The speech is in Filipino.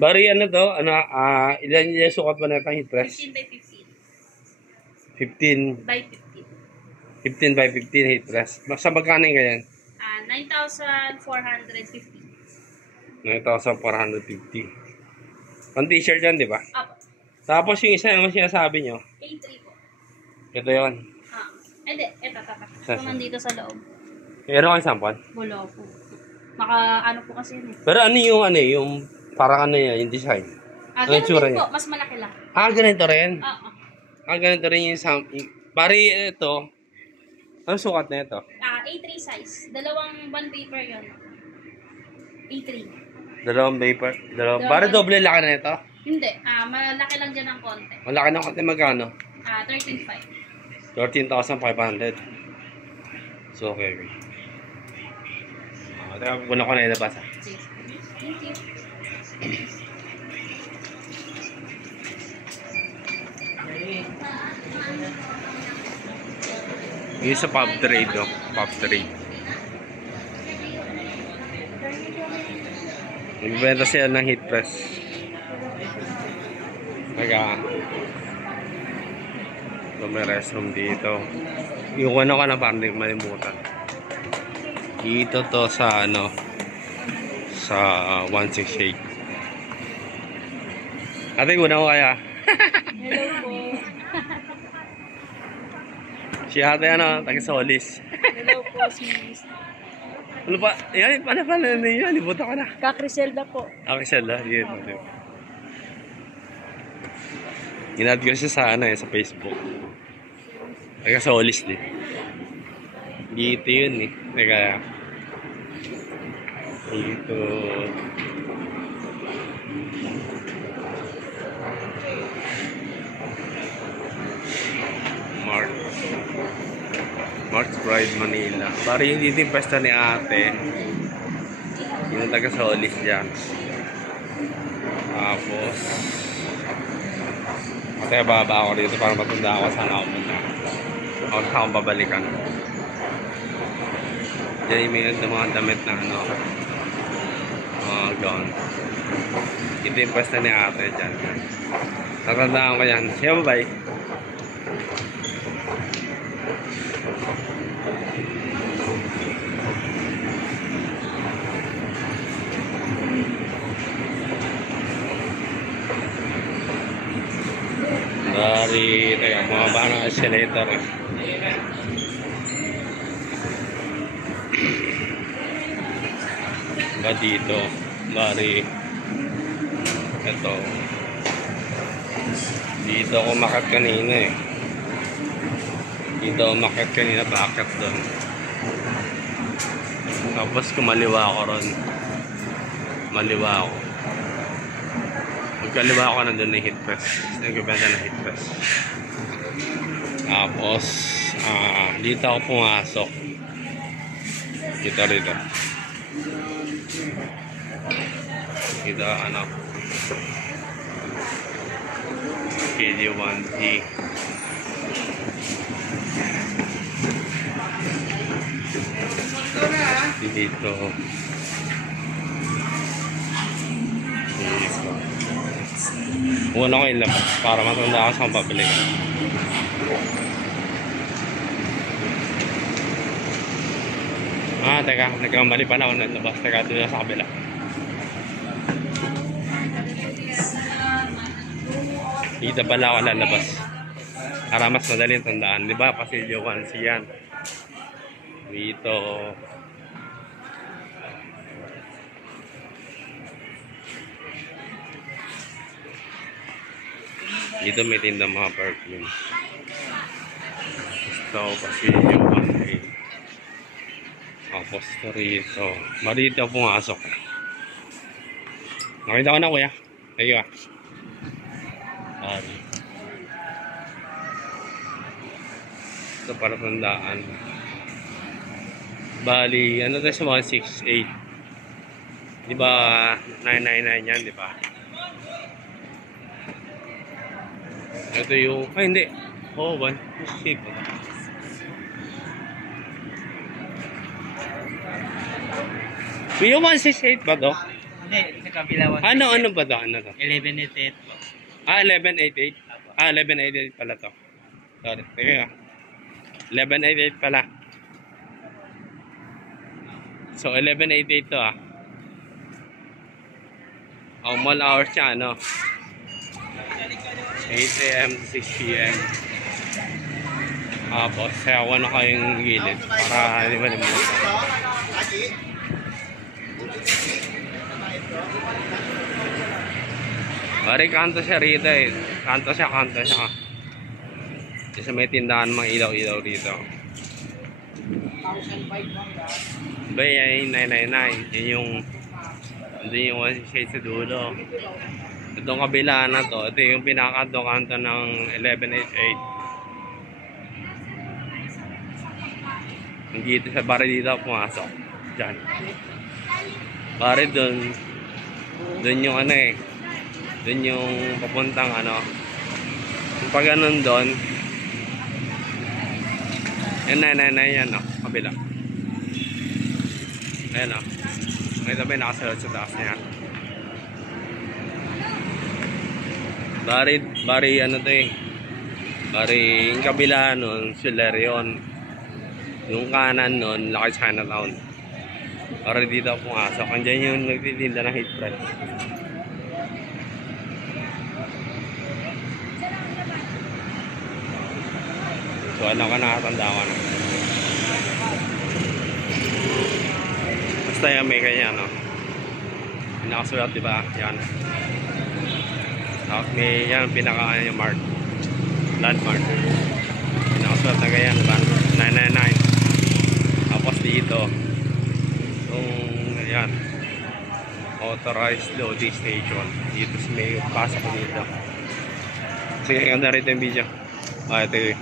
Bari ano to? Ano, ilan yung sukat pa na itong heat press? 15 by 15 15. By 15. 15 by 15 heat press. Sa magkano yung ganyan? 9,450. 9,450. Pang t-shirt yan, di ba? Apo. Tapos yung isa naman sinasabi nyo? A3 po. Ito yun. Hindi, ito. Ito nandito sa loob. Meron kayo sample? Wala po. Ano po kasi yun eh. Pero ano yung parang ano yan, yung design? Ganun din po, mas malaki lang. Ganito rin? Oo. Ganito rin yung pari ito. Ano sukat na ito? A3 size. Dalawang bond paper yun. A3. Dalawang paper? Bari doble laki na ito? Hindi. Malaki lang dyan ng konti. Malaki ng konti magkano? 13,500. 13,500. So, okay. Teka, pupunan ko na ilabas ha. Thank you. Yung sa pub trade, no? Pub trade. Nagbenta sila ng heat press. May restroom dito. Yung ano ka na parang hindi malimutan. Dito to sa sa 168. Ate, una ko kaya? Hello po. Si ate taga Solis. Hello po, sis. Ano pa? Yan, paano na yun? Libutan ko na. Kakriselda po. Kakriselda? Yan. Ginad ko siya sa sa Facebook. Taga Solis din. Dito yun eh. Teka. Dito. March Pride Manila. Bari yung dito yung pesta ni ate. Yung taga Solis dyan. Tapos kaya baba ako dito para matunda ako sana ako muna. Ako na akong babalikan. Diyan yung may mga damit na gown. Ito yung pesta ni ate dyan. Tatandaan ko yan. Siya, bye-bye. Dari, mga bana escalator. Ba dito, bari ito. Dito ako makat kanina eh. Dito ako makat kanina, bakit doon. Tapos kumaliwa ako ron. Maliwa ako. Magkaliwa ako nandun na heat press. Nagbibenta na heat press. Tapos dito ako pumasok. Dito rito. Dito KD1T. Dito. Una ko ilabas para matanda ako sa pabalik. Teka, nagkamali pa na ako nalabas. Teka, doon na sa kabila. Dito pala ako lalabas. Para mas madaling tandaan. Diba? Pasilyo 1C yan. Dito. Dito may tinda mga perfume. Gusto pasilyo 1A. Tapos rito. Marito pumasok. Nakita ko na kuya. Thank you ito para tandaan. Bali, ano tayo sa 168? Diba 999 yan, diba? Ito yung, hindi. Oh, 168. Yung 168 ba to? Hindi, sa kabila. Ano ba to? Ano to? 1188 po. 1188. Apo. 1188 pala to. Sorry. Teka. 1188 pala. So, 1188 to mall hours siya, ano? 8 AM to 6 PM. Tapos, sayawan na kayong gilid para hindi malimutan. Pare, kanto siya rito eh. Kanto siya. Kasi may tindahan mga ilaw-ilaw rito. 1,500. Ba, yan yung 999. Yan yung doon yung 168 sa dulo. Itong kabila na to. Ito yung pinakakanto-kanto ng 1188. Dito sa bari dito pumasok. Diyan. Bari doon. Doon yung ano eh. Doon yung papuntang ano. Yung pag ganun doon. Yan yan o. Kabila. Ayan o. May tabi nakasalat sa taas niya. Bari ano to eh. Bari yung kabila nun. Sulerion. Yung kanan nun. Laki Chinatown. Bari dito pumasok. Andiyan yung nagtitinda ng heat press. So ano ka nakatanda ko na. Basta yung may kanya no. Pinakasulat diba? Yan. Tapos may yan pinaka yung mark. Landmark. Pinakasulat na ganyan diba? 999. Tapos dito. Yung yan. Authorized loading station. Dito may pasok dito. Sige, ganda rin yung video. Ito yun.